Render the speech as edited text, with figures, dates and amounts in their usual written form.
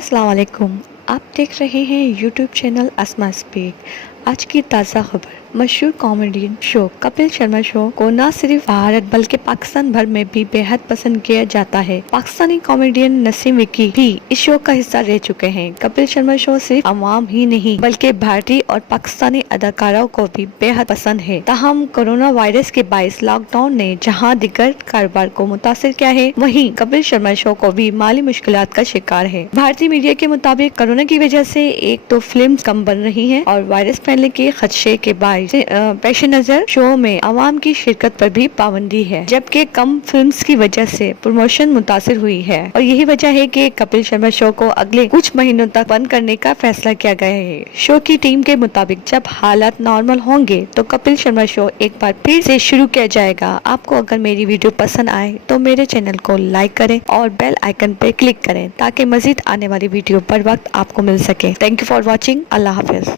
अस्सलाम वालेकुम। आप देख रहे हैं यूट्यूब चैनल अस्मा स्पीक। आज की ताज़ा खबर, मशहूर comedian show Kapil Sharma show को न सिर्फ भारत बल्कि पाकिस्तान भर में भी बेहद पसंद किया जाता है। पाकिस्तानी कॉमेडियन नसीम विकी भी इस शो का हिस्सा रह चुके हैं। कपिल शर्मा शो सिर्फ अवाम ही नहीं बल्कि भारतीय और पाकिस्तानी अदाकारों को भी बेहद पसंद है। ताहम कोरोना वायरस के बायस लॉकडाउन ने जहां दिगर कारोबार को मुतासिर किया है, वहीं कपिल शर्मा शो को भी माली मुश्किलात का शिकार है। भारतीय मीडिया के मुताबिक कोरोना की वजह से एक तो फिल्म कम बन रही है और वायरस फैलने के खदशे के बाद पेश नजर शो में आवाम की शिरकत पर भी पाबंदी है, जबकि कम फिल्म्स की वजह से प्रमोशन मुतासिर हुई है। और यही वजह है कि कपिल शर्मा शो को अगले कुछ महीनों तक बंद करने का फैसला किया गया है। शो की टीम के मुताबिक जब हालात नॉर्मल होंगे तो कपिल शर्मा शो एक बार फिर से शुरू किया जाएगा। आपको अगर मेरी वीडियो पसंद आए तो मेरे चैनल को लाइक करें और बेल आइकन पर क्लिक करें ताकि मजीद आने वाली वीडियो पर वक्त आपको मिल सके। Thank you for watching. Allah Hafiz.